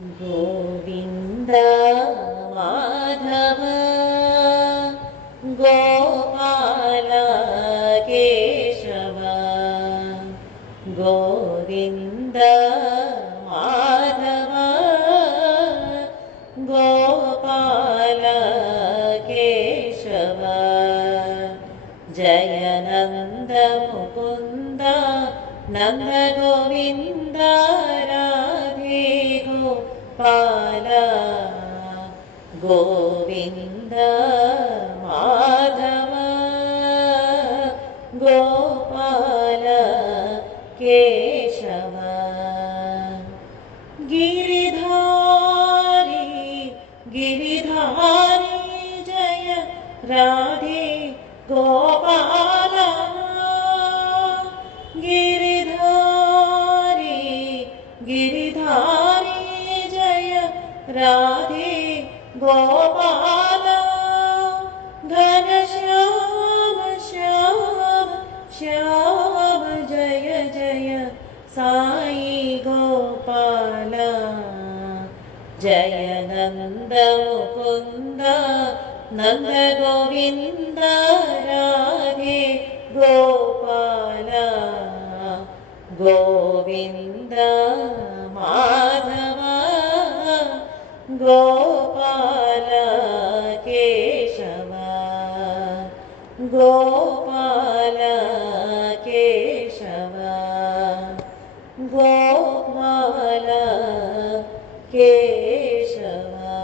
Govind Madhav Gopal Keshav Govind Madhav Gopal Keshav Jai Nand Mukund Nand Govind Madhav Gopal Keshav. Giridhari Giridhari Jai Radhe Gopal. Radhe Gopal Ghanshyam Shyam Shyam Jai Jai Sai Gopal Jai Nand Mukund Nand Govind Radhe Gopal Govind Gopal Keshav Gopal Keshav Gopal Keshwa